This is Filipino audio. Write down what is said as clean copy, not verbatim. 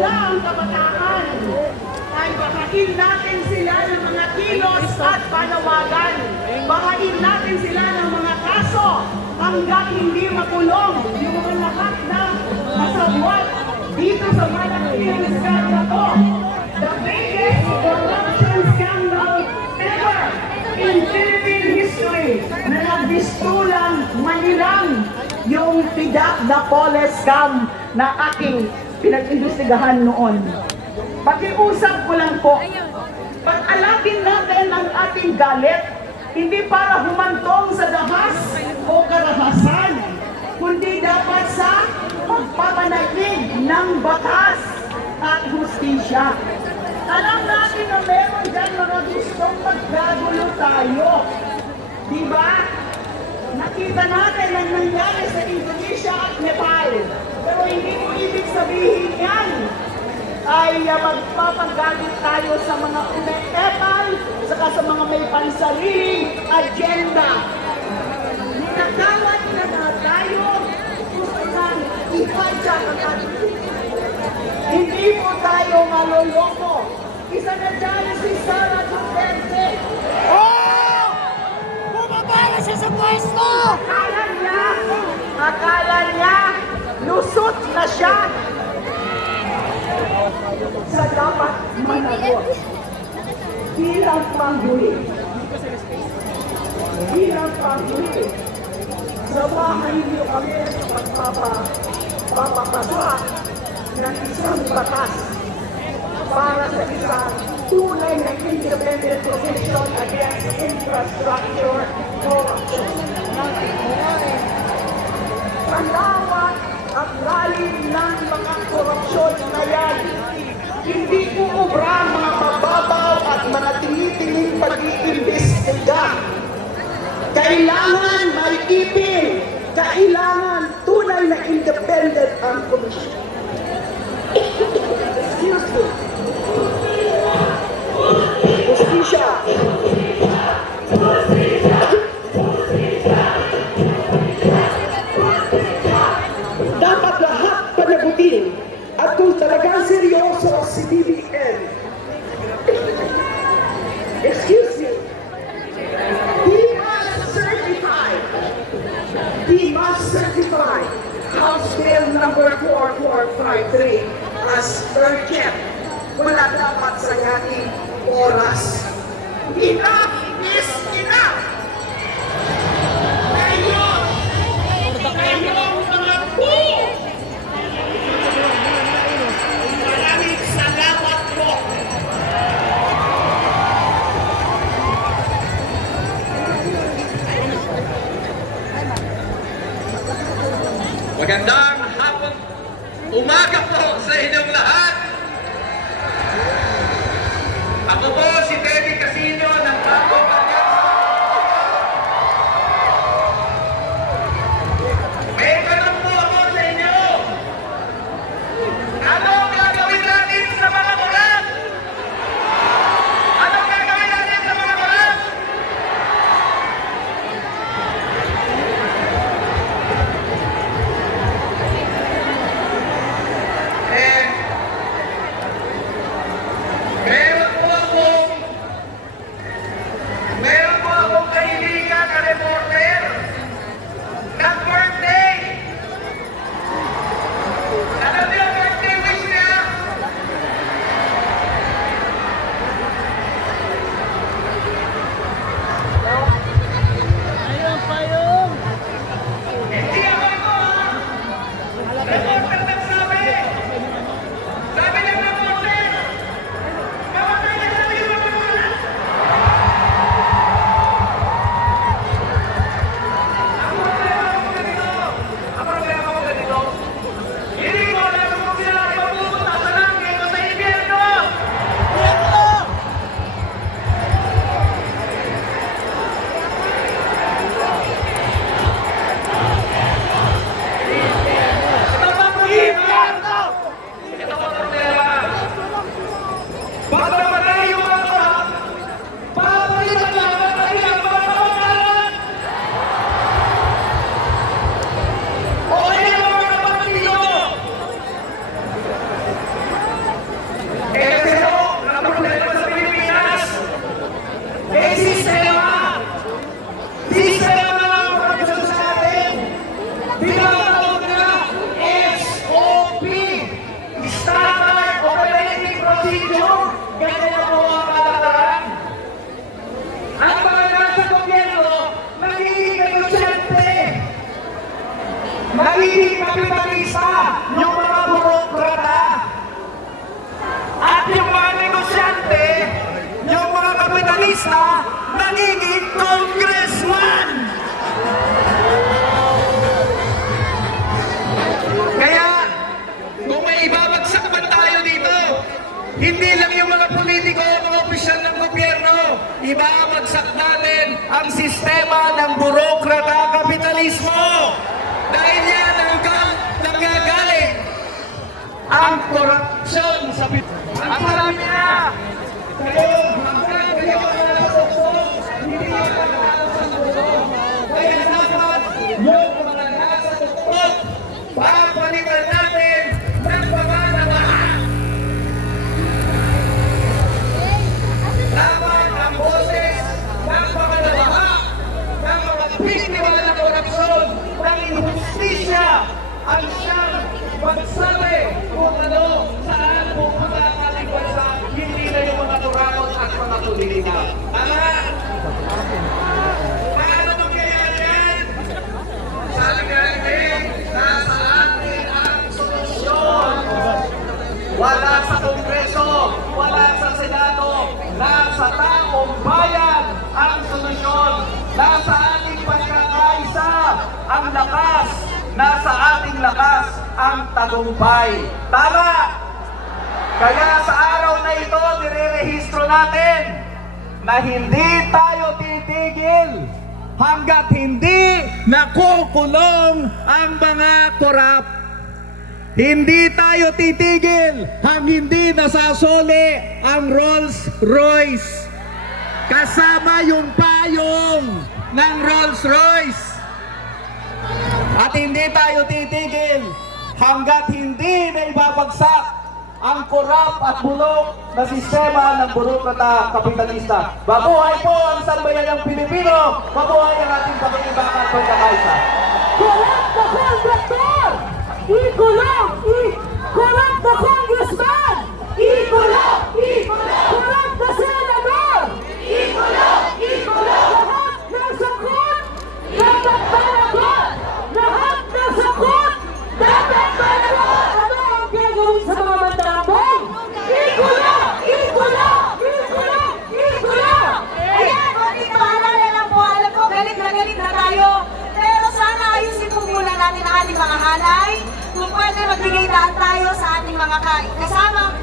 na ang kabataan. Ay bahain natin sila ng mga kilos at panawagan. Bahain natin sila ng mga kaso hanggang hindi makulong yung mga lahat na nasabwat dito sa malaking skandal to. The biggest corruption scandal ever in Philippine history na nagbistulang manilang yung tidak na pole scam na aking pinag-imbestigahan noon. Pakiusap ko lang po, pag-alapin natin ang ating galit, hindi para humantong sa dahas o karahasan, kundi dapat sa pagpapanaig ng batas at hustisya. Alam natin na meron dyan mga gustong magkagulo tayo. Diba? Nakita natin ang nangyari sa Indonesia at Nepal. Pero hindi mo ibig sabihin yan ay magpapagalit tayo sa mga umepal, saka sa mga may pansariling agenda. Ninagawat na tayo, gusto na ipadya ang ating. Hindi po tayo maloloko. Isa na dyan si Sara Duterte. Oh! Bumabala siya sa pwesto! Akala niya, lusot na siya sa dapat managot. Bilang panghuli. Bilang panghuli. Samahan niyo kami sa pagpapapasa ng isang batas para sa isang tunay na independent commission against infrastructure corruption. Sa lawak at lalim ng mga korupsyon na yan, hindi uubra mga mababaw at mga tinitingin pag-iimbestiga. Kailangan may ipin, kailangan tunay na independent ang komisyon. Excuse me. Justisya. Dapat lahat panagutin at kung talagang seryoso si BBM, excuse me, he must certify House Bill number 4453 as urgent. Wala dapat sayating oras. Enough is enough! Kayong mga po! Maraming salamat po! Magandang hapon, umaga po sa inyong lahat. Ako po si Teddy Casino ng Bangko Pagkansa. May tanong po ako sa inyo. Ano ang gagawin natin sa mga korap? Ano ang gagawin natin sa mga korap? And biktima ng korupsyon, ng injustisya, ang siyang magsabi kung ano, saan pupunta ang ating bansa, hindi na yung mga turakot at mga tulilingan. Tama? Paano mangyayari yan? Sabi nga rin, nasa atin ang solusyon. Wala sa Kongreso, wala sa Senado, nasa taong bayan ang solusyon. Nasa ating pagkakaisa ang lakas, nasa ating lakas ang tagumpay. Tama! Kaya sa araw na ito, nirerehistro natin na hindi tayo titigil hanggat hindi nakukulong ang mga korap. Hindi tayo titigil hang hindi nasasoli ang Rolls Royce. Kasama yung payong ng Rolls Royce. At hindi tayo titigil hanggat hindi na ibabagsak ang korap at bulok na sistema ng burokrata kapitalista. Mabuhay po ang sambayanang Pilipino! Mabuhay ang ating pagkakaibakan at pagkakaisa! Corrupt the conductor! Ikulong! Corrupt the congressman! Ikulong! Corrupt the senator! Ikulong! Lahat ng sakot, dapat managot! Lahat ng sakot, dapat managot! Ano ang gagawin sa mga mandamong? Ikulong! Ayan, konting paalala lang po. Alam ko, galit na tayo. Pero sana ayusin po muna natin ang ating mga hanay. Kung pwede magbigay daan tayo sa ating mga kasama